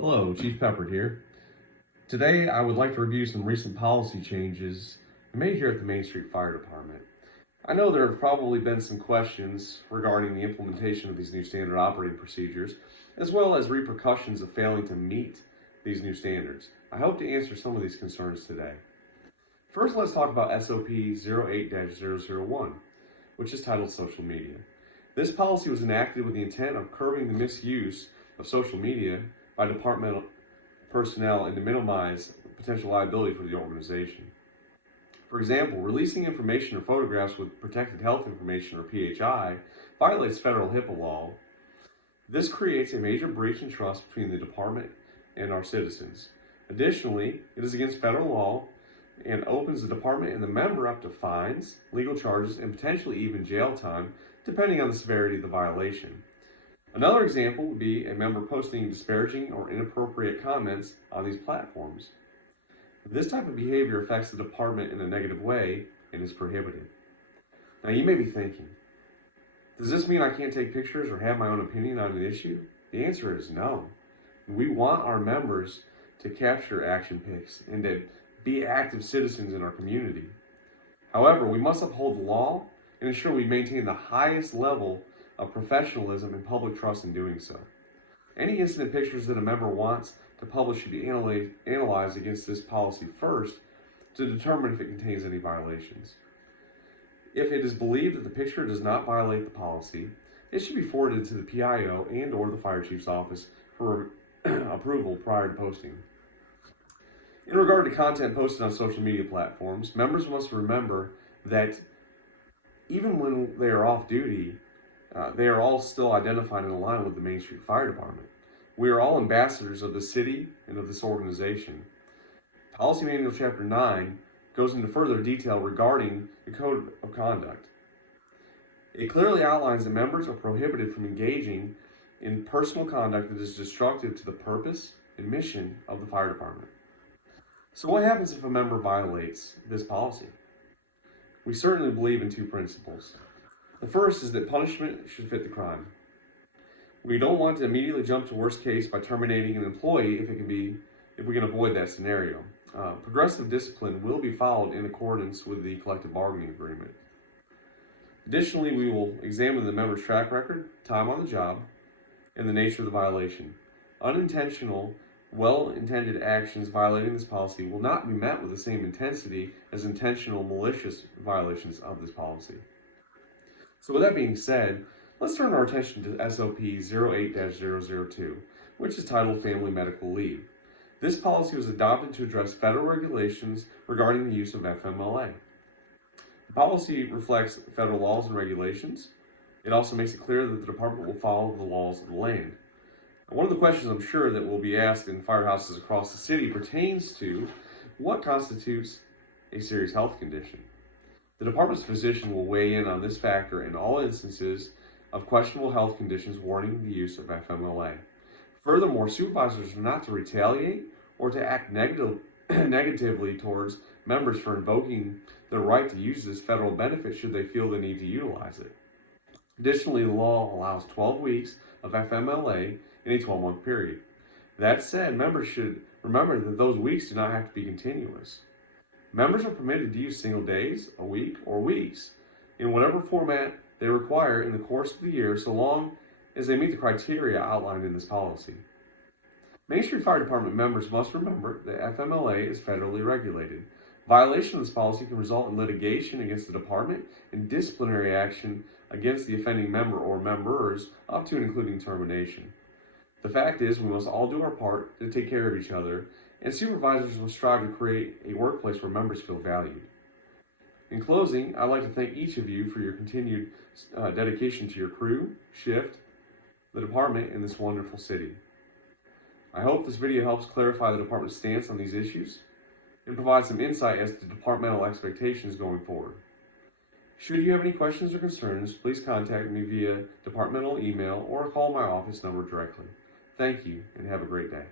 Hello, Chief Peppard here. Today I would like to review some recent policy changes made here at the Main Street Fire Department. I know there have probably been some questions regarding the implementation of these new standard operating procedures, as well as repercussions of failing to meet these new standards. I hope to answer some of these concerns today. First, let's talk about SOP 08-001, which is titled Social Media. This policy was enacted with the intent of curbing the misuse of social media by departmental personnel and to minimize potential liability for the organization. For example, releasing information or photographs with protected health information or PHI violates federal HIPAA law. This creates a major breach in trust between the department and our citizens. Additionally, it is against federal law and opens the department and the member up to fines, legal charges, and potentially even jail time, depending on the severity of the violation. Another example would be a member posting disparaging or inappropriate comments on these platforms. This type of behavior affects the department in a negative way and is prohibited. Now you may be thinking, does this mean I can't take pictures or have my own opinion on an issue? The answer is no. We want our members to capture action pics and to be active citizens in our community. However, we must uphold the law and ensure we maintain the highest level of professionalism and public trust in doing so. Any incident pictures that a member wants to publish should be analyzed against this policy first to determine if it contains any violations. If it is believed that the picture does not violate the policy, it should be forwarded to the PIO and or the fire chief's office for approval prior to posting. In regard to content posted on social media platforms, members must remember that even when they are off duty, they are all still identified and aligned with the Main Street Fire Department. We are all ambassadors of the city and of this organization. Policy Manual Chapter 9 goes into further detail regarding the Code of Conduct. It clearly outlines that members are prohibited from engaging in personal conduct that is destructive to the purpose and mission of the fire department. So what happens if a member violates this policy? We certainly believe in two principles. The first is that punishment should fit the crime. We don't want to immediately jump to worst case by terminating an employee if we can avoid that scenario. Progressive discipline will be followed in accordance with the collective bargaining agreement. Additionally, we will examine the member's track record, time on the job, and the nature of the violation. Unintentional, well-intended actions violating this policy will not be met with the same intensity as intentional, malicious violations of this policy. So with that being said, let's turn our attention to SOP 08-002, which is titled Family Medical Leave. This policy was adopted to address federal regulations regarding the use of FMLA. The policy reflects federal laws and regulations. It also makes it clear that the department will follow the laws of the land. One of the questions I'm sure that will be asked in firehouses across the city pertains to what constitutes a serious health condition. The department's physician will weigh in on this factor in all instances of questionable health conditions warranting the use of FMLA. Furthermore, supervisors are not to retaliate or to act negatively towards members for invoking their right to use this federal benefit should they feel the need to utilize it. Additionally, the law allows 12 weeks of FMLA in a 12-month period. That said, members should remember that those weeks do not have to be continuous. Members are permitted to use single days, a week, or weeks in whatever format they require in the course of the year, so long as they meet the criteria outlined in this policy. Main Street Fire Department members must remember that FMLA is federally regulated. Violation of this policy can result in litigation against the department and disciplinary action against the offending member or members, up to and including termination. The fact is, we must all do our part to take care of each other, and supervisors will strive to create a workplace where members feel valued. In closing, I'd like to thank each of you for your continued dedication to your crew, shift, the department, and this wonderful city. I hope this video helps clarify the department's stance on these issues and provide some insight as to departmental expectations going forward. Should you have any questions or concerns, please contact me via departmental email or call my office number directly. Thank you, and have a great day.